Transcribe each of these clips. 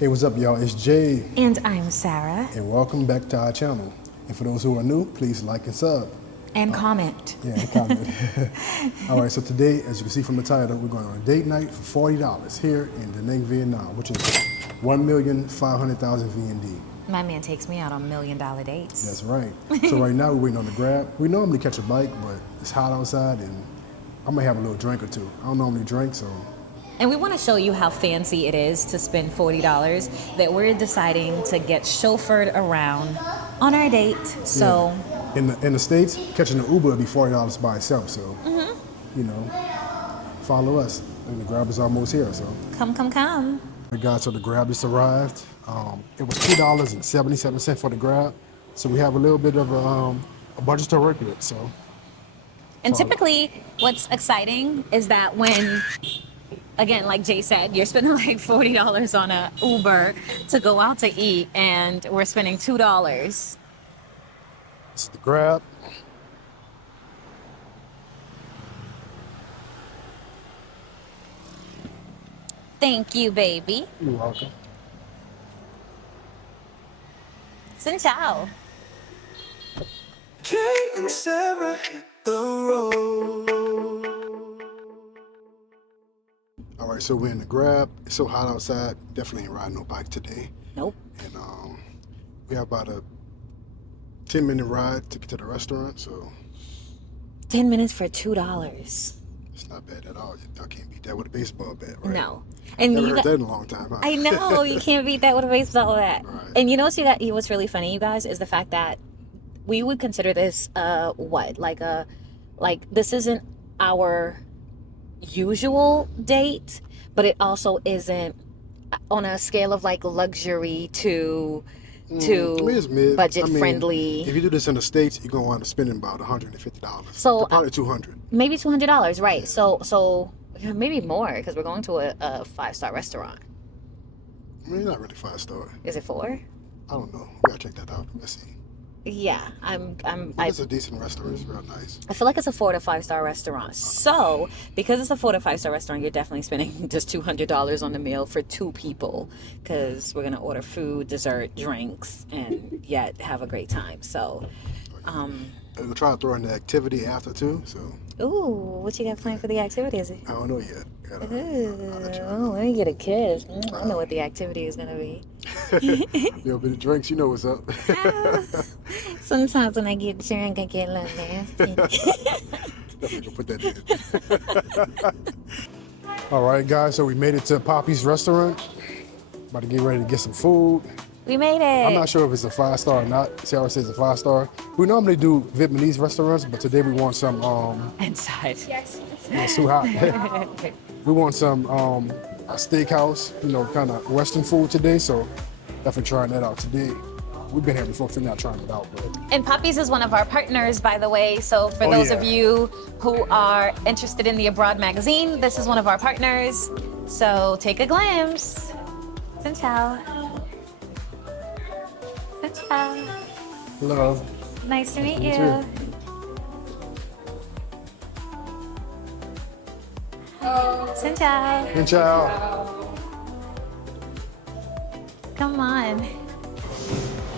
Hey, what's up, y'all? It's Jay. And I'm Sarah. And welcome back to our channel. And for those who are new, please like and sub. And comment. Yeah, and comment. All right, so today, as you can see from the title, we're going on a date night for $40 here in Da Nang, Vietnam, which is 1,500,000 VND. My man takes me out on $1 million dates. That's right. So right now, we're waiting on the Grab. We normally catch a bike, but it's hot outside, and I might have a little drink or two. I don't normally drink, so... And we want to show you how fancy it is to spend $40 that we're deciding to get chauffeured around on our date. So yeah. In the States, catching an Uber would be $40 by itself. So you know, follow us. And the Grab is almost here. So come. Guys, so the Grab just arrived. It was $2.77 for the Grab. So we have a little bit of a budget to work with. So. And typically, what's exciting is that when, again, like Jay said, you're spending like $40 on a Uber to go out to eat, and we're spending $2. This is the Grab. Thank you, baby. You're welcome. Xin chào. Jay and Sarah hit the road. All right, so we're in the Grab. It's so hot outside. Definitely ain't riding no bike today. Nope. And we have about a 10-minute ride to get to the restaurant. So 10 minutes for $2. it's not bad at all. Y'all can't beat that with a baseball bat, right? No. And Never you heard that in a long time, huh? I know, you can't beat that with a baseball bat. Right. And you know what's really funny, you guys, is the fact that we would consider this this isn't our usual date, but it also isn't on a scale of like luxury to it's mid. budget I mean, friendly. If you do this in the States, you're gonna want to spend about $150. So probably $200. Maybe $200, right? So yeah, maybe more, because we're going to a 5-star restaurant. I mean, not really 5-star. Is it 4? I don't know. We gotta check that out. Let's see. Yeah, It's a decent restaurant. It's real nice. I feel like it's a 4 to 5-star restaurant. So, because it's a 4 to 5-star restaurant, you're definitely spending just $200 on the meal for 2 people, because we're gonna order food, dessert, drinks, and yet have a great time. So, We'll try to throw in the activity after too. So. Ooh, what you got planned for the activity? Is it? I don't know yet. Let me get a kiss. I know what the activity is gonna be. Little bit of drinks, you know what's up. Sometimes when I get drunk, I get a little nasty. Definitely gonna put that in. All right, guys. So we made it to Poppy's restaurant. About to get ready to get some food. We made it. I'm not sure if it's a 5-star or not. Sarah says a 5-star. We normally do Vietnamese restaurants, but today we want some inside. Yes. It's too hot. We want some a steakhouse, kind of Western food today. So definitely trying that out today. We've been here before, so not trying it out, but. And Poppy's is one of our partners, by the way. So for those of you who are interested in the Abroad magazine, this is one of our partners. So take a glimpse. Xin chào. Xin chào. Hello. Nice to meet you. Too. Xin chào. Xin chào. Come on.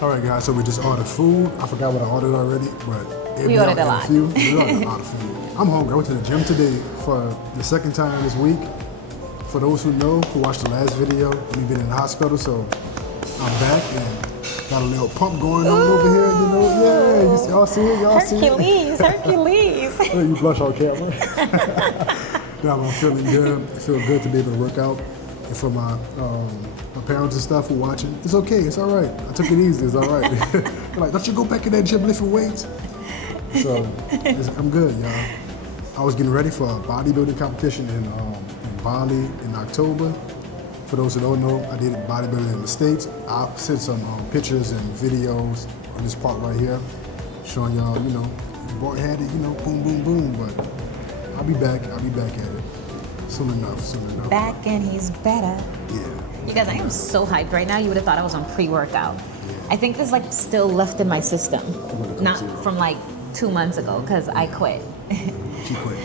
All right, guys, so we just ordered food. I forgot what I ordered already, but We ordered a lot. We ordered a lot of food. I'm hungry. I went to the gym today for the second time this week. For those who know, who watched the last video, we've been in the hospital, so I'm back and got a little pump going on over here, Yeah, y'all see it? Hercules. You blush on camera. Yeah, I'm feeling good. I feel good to be able to work out. And for my parents and stuff who are watching, it's okay, it's all right. I took it easy, it's all right. They're like, don't you go back in that gym lifting weights? So, I'm good, y'all. I was getting ready for a bodybuilding competition in Bali in October. For those who don't know, I did bodybuilding in the States. I'll send some pictures and videos on this part right here, showing y'all, boy had it, boom, boom, boom, but I'll be back at it soon enough. Back and he's better. Yeah. You guys, I am so hyped right now. You would have thought I was on pre-workout. Yeah. I think there's still left in my system. Not from 2 months ago, because I quit. She quit.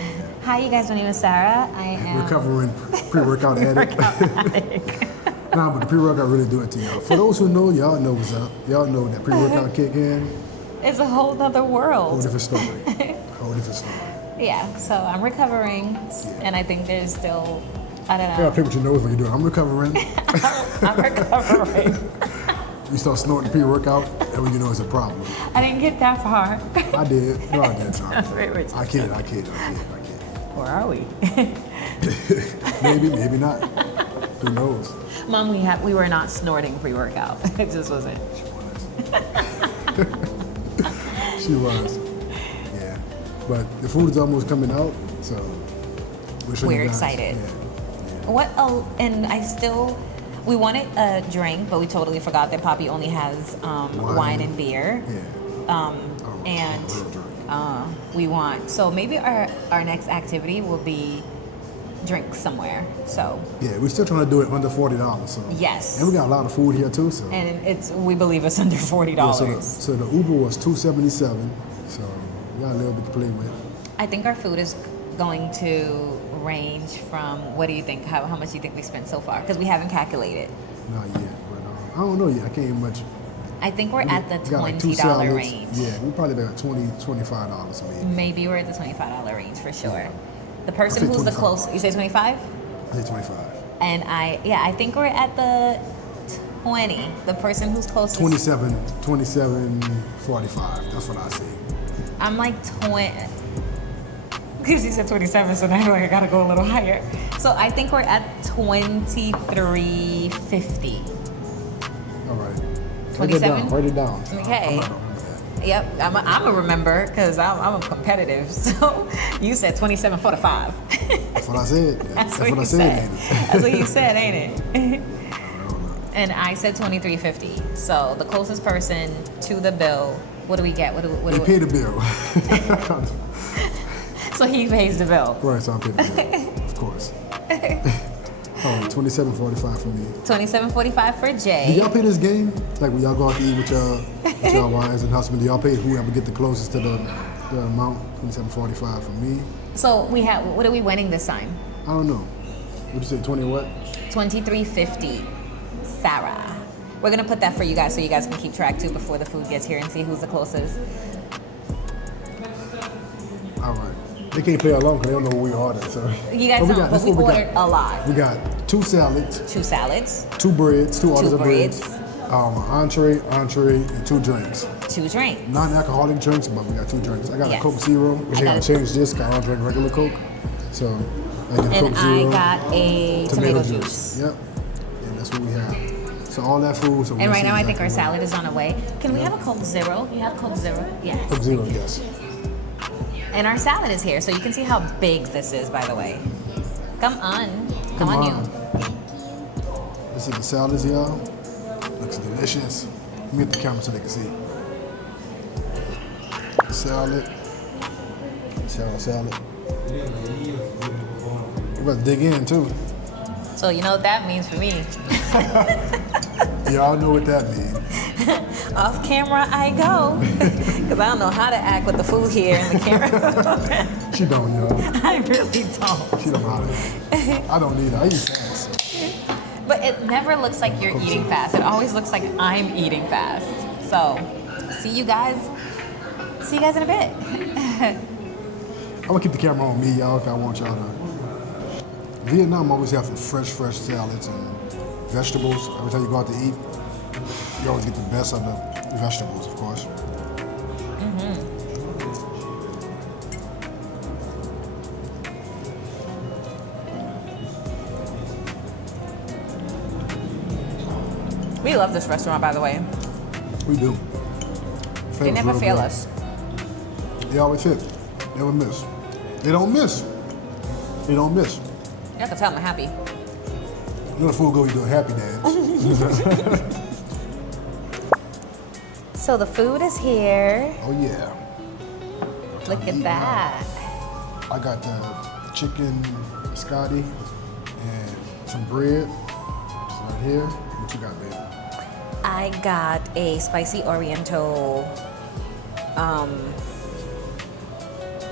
Hi, you guys. My name is Sarah. I am recovering pre-workout addict. Nah, but the pre-workout really do it to y'all. For those who know, y'all know what's up. Y'all know that pre-workout kick in. It's a whole nother Whole world. different story. Whole different story. Yeah, so I'm recovering, and I think there's still, I don't You know. gotta pick what your nose when you're doing. I'm recovering. I'm recovering. You start snorting pre-workout, and when you know it's a problem. I didn't get that far. I did. No, I did. Sorry. Wait, wait. I kid. Where are we? Maybe not. Who knows? Mom, we were not snorting pre-workout. It just wasn't. She was. Yeah. But the food is almost coming out, so We're excited. Yeah. What? Oh, and we wanted a drink, but we totally forgot that Poppy only has wine and beer. Yeah. And real drink. we want, so maybe our next activity will be drink somewhere. So Yeah, we're still trying to do it under $40. So. yes, And we got a lot of food here too, so. and we believe it's under $40. Yeah, so the Uber was $277, so we got a little bit to play with. I think our food is going to range from, what do you think? How much do you think we spent so far? Because we haven't calculated. Not yet, but I don't know yet. I can't much. I think we're at the We got like two $20 salads. range. Yeah, we probably got $25 maybe. Maybe we're at the $25 range for sure. The I person say who's the 25. closest, you say 25? I say 25. And I think we're at the 20. The person who's closest. 27.45. That's what I say. I'm like 20. Because you said 27, so now I gotta go a little higher. So I think we're at 23.50. All right. 27? Write it down. Okay. I'm not gonna remember that. Yep, I'm a remember because I'm a competitive. So you said 27.45. That's what I said. That's what I you said. said. ain't it? That's what you said, ain't it? And I said 23.50. So the closest person to the bill, what do we get? They pay the bill. So he pays the bill. Right, so I pay the bill. Of course. Oh, $27.45 for me. $27.45 for Do Jay. y'all pay this game? Like when y'all go out to eat with y'all wives and husband, do y'all pay whoever get the closest to the amount? $27.45 for me. So what are we winning this time? I don't know. What'd you say, 20 what? $23.50. Sara. We're gonna put that for you guys so you guys can keep track too before the food gets here and see who's the closest. All right. They can't play along because they don't know what we ordered. So. You guys But don't, but this we is what ordered a lot. We got 2 salads, 2 salads, 2 breads, 2 orders of breads. breads, entree, and 2 drinks. 2 drinks. Non-alcoholic drinks, but we got 2 drinks. I got Yes. a Coke Zero, which I I got gotta change this because I don't drink regular Coke. So I got a And Coke Zero. I got a tomato juice. Yep. And that's what we have. So all that food. So And right now I think our salad is on the way. Can we have a Coke Zero? You have Coke Zero? Yes. Coke Zero, yes. And our salad is here, so you can see how big this is, by the way. Come on. Come on, you. This is the salads, y'all. Looks delicious. Let me get the camera so they can see. Salad. Salad. You better dig in too. So you know what that means for me. Y'all know what that means. Off camera I go. Because I don't know how to act with the food here and the camera. She don't, y'all. I really don't. She don't know how to act. I don't need it. I eat fast. But it never looks like you're eating fast. It always looks like I'm eating fast. So, see you guys in a bit. I'm gonna keep the camera on me, y'all, because I want y'all to. Vietnam always have the fresh salads and vegetables. Every time you go out to eat, you always get the best of the vegetables, of course. We love this restaurant, by the way. We do. They never fail us. They always hit. Never miss. They don't miss. They don't miss. You have to tell them I'm happy. You know the food go, you do a happy dance. So the food is here. Oh yeah. Look at that. I got the chicken biscotti and some bread. It's right here. What you got, baby? I got a spicy Oriental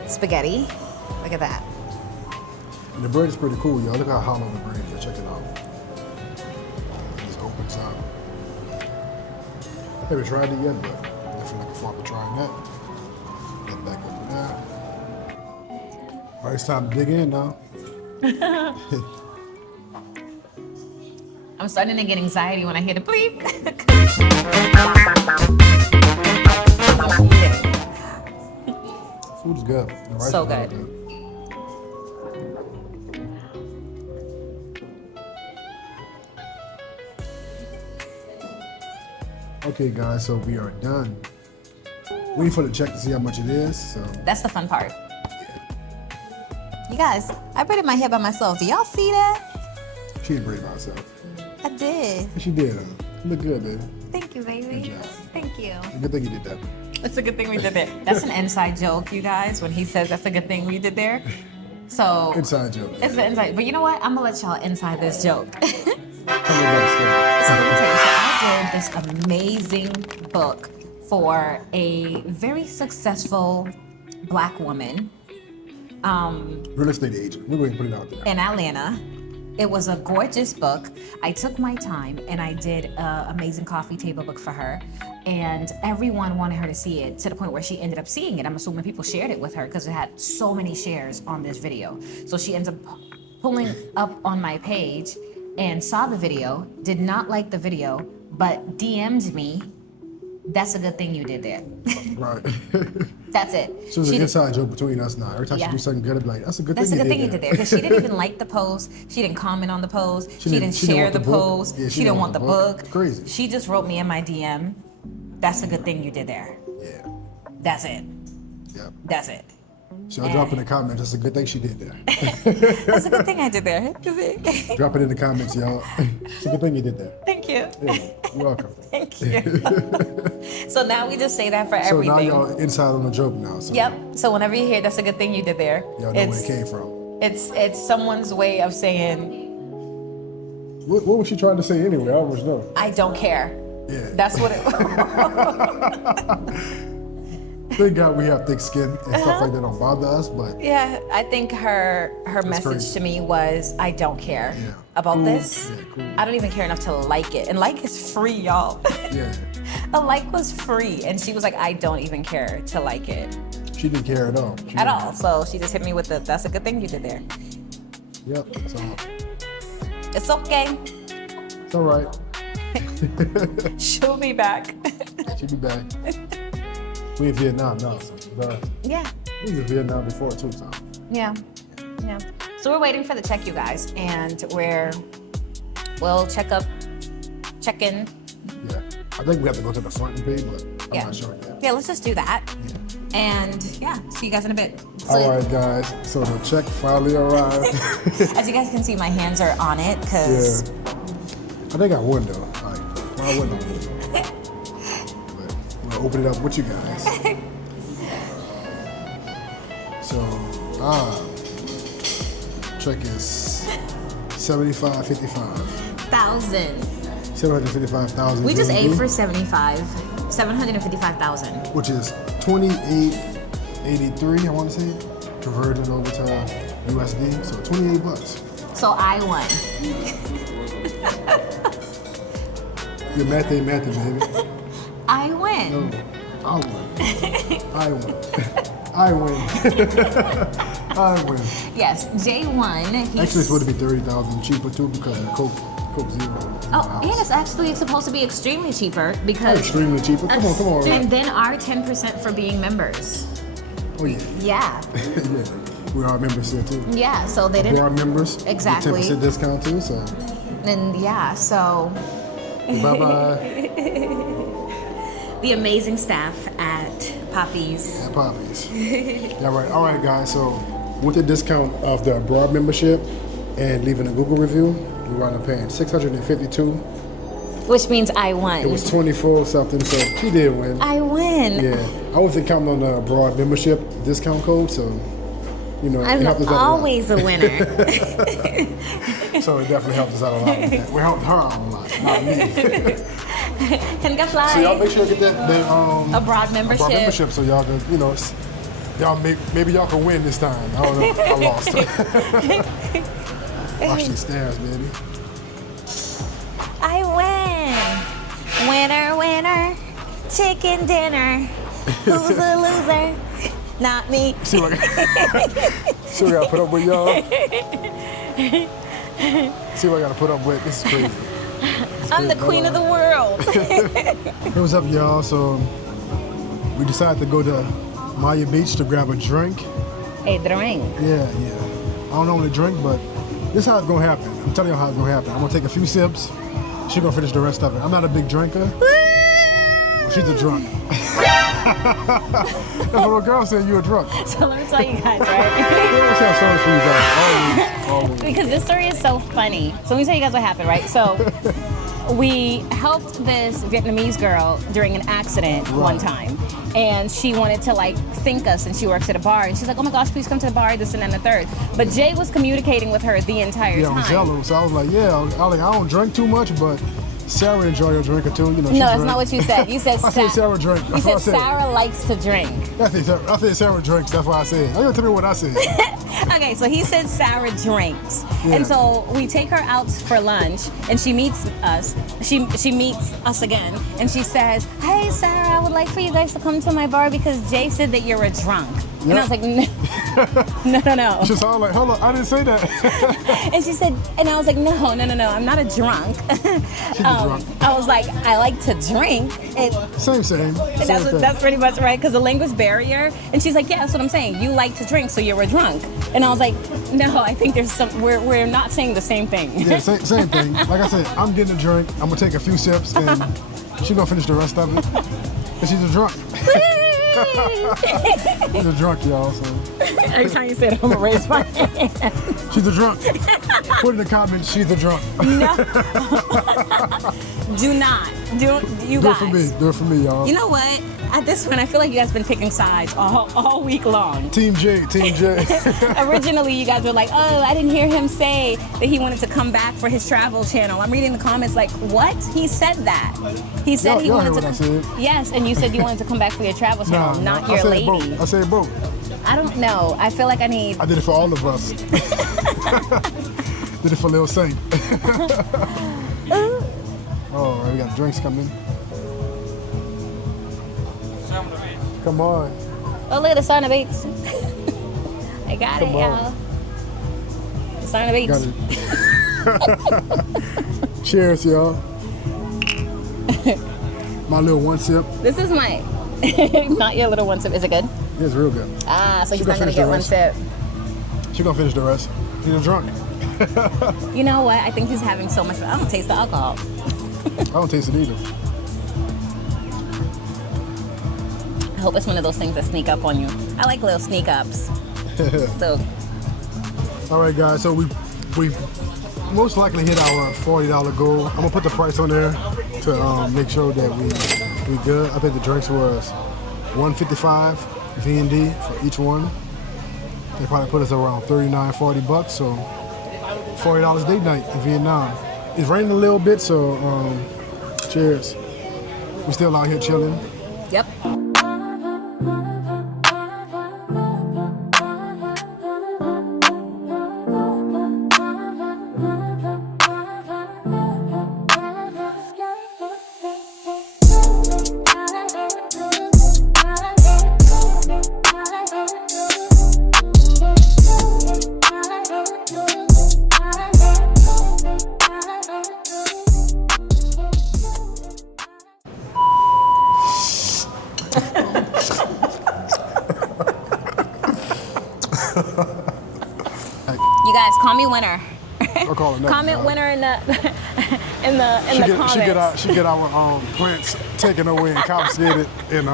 spaghetti. Look at that. And the bread is pretty cool, y'all. Look how hollow the bread is. Check it out. So, haven't tried it yet, but definitely looking forward to trying that. Get back over there. All right, it's time to dig in now. I'm starting to get anxiety when I hear the bleep. Food's good. The rice So is really good. Okay, guys, so we are done. Waiting for the check to see how much it is. So That's the fun part. You guys, I braided my hair by myself. Do y'all see that? she didn't braid by herself. I did. She did. You look good, baby. Thank you, baby. Good job. Thank you. Good thing you did that. That's a good thing we did there. That's an inside joke, you guys, when he says that's a good thing we did there. So Inside joke. it's an inside. But you know what? I'm gonna let y'all inside this joke. Tell me about the story. So let me tell you, so I did this amazing book for a very successful Black woman Real estate agent. We're going to put it out there. in Atlanta. It was a gorgeous book. I took my time and I did an amazing coffee table book for her. And everyone wanted her to see it to the point where she ended up seeing it. I'm assuming people shared it with her because it had so many shares on this video. So she ends up pulling up on my page and saw the video, did not like the video, but DM'd me. That's a good thing you did there. Right. That's it. So it's She an did- inside joke between us now. Every time Yeah. she do something good, I'd be like, that's a good That's a thing good thing you did there because she didn't even like the post. She didn't comment on the post. She didn't share want the the book. post. Yeah, she didn't want the book. Crazy. She just wrote me in my DM. That's a good thing you did there. Yeah. That's it. Yep. That's it. So I'll drop in the comments. That's a good thing she did there. That's a good thing I did there. Drop it in the comments, y'all. It's a good thing you did there. Thank you. Yeah, you're welcome. Thank you. So now we just say that for So now everything. y'all inside on the joke now. So Yep. So whenever you hear that's a good thing you did there, y'all know where it came from. it's someone's way of saying What was she trying to say anyway? I almost know. I don't care. Yeah. That's what it Thank God we have thick skin and stuff like that don't bother us, but Yeah, I think her message crazy. to me was, I don't care Yeah. about Cool. this. Yeah, cool. I don't even care enough to like it. And like is free, y'all. yeah, A like was free. And she was like, I don't even care to like it she didn't care at all. She at didn't. all. So she just hit me with the, that's a good thing you did there. Yep, so It's okay. it's all right. She'll be back. She'll be back. We in Vietnam now, so Yeah. we was in Vietnam before too, so. Yeah. Yeah. So we're waiting for the check, you guys. And we'll check in. Yeah, I think we have to go to the front and pay, but I'm Yeah. not sure yet. Yeah, let's just do that. And yeah, see you guys in a bit. So, All right, guys. So the check finally arrived. as you guys can see, my hands are on it Yeah, because I think I won though. Like, I won though. But we'll open it up with you guys. So, check is 75.55. 1,000. 755,000. We just ate JD, for 755,000. which is 28.83. I want to say, converted over to USD. So $28. So I won. Your math ain't math, baby. I win. No, I win. I win. I win. I win. Yes, Jay won. Actually, it's supposed to be 30,000 cheaper too because of Coke Zero. Oh, and it's actually supposed to be extremely cheaper because. Extremely cheaper. Come on. And then our 10% for being members. Oh yeah. Yeah. Yeah. We are members here too. Yeah. So they We didn't. are members. Exactly. 10% discount too. So And yeah. So bye bye. the amazing staff at Poppy's. At Poppy's. Yeah, right. All right, guys. So with the discount of the abroad membership and leaving a Google review, we wound up paying $652. Which means I won. It was 24 something, so she did win. I win. Yeah, I wasn't counting on the broad membership discount code, so you know, it I'm helped us out a lot. always a winner. So it definitely helped us out a lot. With that. We helped her out a lot, not me. Can go fly. So y'all make sure you get that Abroad membership. abroad membership, so y'all can, you know, y'all maybe y'all can win this time. I don't know. I lost. Watch these stairs, baby. I win. chicken dinner. Who's a loser? Not me. See what I gotta put up with, y'all? See what I gotta put up with? This is crazy. I'm the queen of the world. Hey, what's up, y'all? So we decided to go to Maya Beach to grab a drink. A drink. Yeah. I don't normally drink, but this is how it's gonna happen. I'm telling you how it's gonna happen. I'm gonna take a few sips. She's gonna finish the rest of it. I'm not a big drinker. She's a drunk. That's what a girl said, you're a drunk. So let me tell you guys, right? I always have stories for you guys. Always. Because this story is so funny. So let me tell you guys what happened, right? So we helped this Vietnamese girl during an accident one time. And she wanted to like thank us, and she works at a bar. And she's like, oh my gosh, please come to the bar, this and then the third. But Jay was communicating with her the entire time. Yeah, I'm jealous. So I was like, I don't drink too much, but Sarah enjoy your drink or two. You know, No, that's not what you said. You said I said Sarah drink. You That's said what I said. Sarah likes to drink. I said Sarah drinks. That's what I said. I didn't tell me what I said. Okay, so he said Sarah drinks. Yeah. And so we take her out for lunch, and she meets us. She meets us again, and she says, hey, Sarah, I would like for you guys to come to my bar because Jay said that you're a drunk. And I was like, no. She sounded like, hold on, I didn't say that. And she said, and I was like, no, I'm not a drunk. She's a drunk. I was like, I like to drink. Same. That's pretty much right, because the language barrier. And she's like, yeah, that's what I'm saying. You like to drink, so you're a drunk. And I was like, no, I think there's some, we're not saying the same thing. Yeah, same thing. Like I said, I'm getting a drink. I'm gonna take a few sips, and she's gonna finish the rest of it. And she's a drunk. She's a drunk, y'all. So. Every time you say that, I'm gonna raise my hand. She's a drunk. Put in the comments, she's a drunk. No. Do not. You guys. Do it for me, y'all. You know what? At this point, I feel like you guys have been picking sides all week long. Team J. Originally, you guys were like, oh, I didn't hear him say that he wanted to come back for his travel channel. I'm reading the comments like, what? He said that. He said he wanted heard to. what I said. Yes, and you said you wanted to come back for your travel channel, not your I said lady. Both. I said both. I don't know. I feel like I need. I did it for all of us. Did it for Lil Saint. Oh, we got drinks coming. Come on. Oh, look at the Sara Beats. I got Come it, on. y'all. The Sara Beats. Got it. Cheers, y'all. My little one sip. This is my, not your little one sip. Is it good? It's real good. Ah, so She he's not gonna gonna get one finish sip. She's gonna finish the rest. She's a drunk. You know what? I think he's having so much. I don't taste the alcohol. I don't taste it either. I hope it's one of those things that sneak up on you. I like little sneak ups. So All right, guys. So we most likely hit our $40 goal. I'm gonna put the price on there to make sure that we good. I think the drinks was $155 V&D for each one. They probably put us around $39-40. So $40 date night in Vietnam. It's raining a little bit, so cheers. We're still out here chilling. yep. You guys, call me winner. I'll call it next Comment time. winner in the in the comments. She get our plants taken away and confiscated and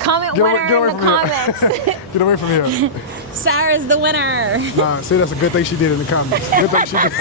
Comment Get away- winner get away in the from here. comments. get away from here. Sarah's the winner. Nah, see, that's a good thing she did in the comments. Good thing she did.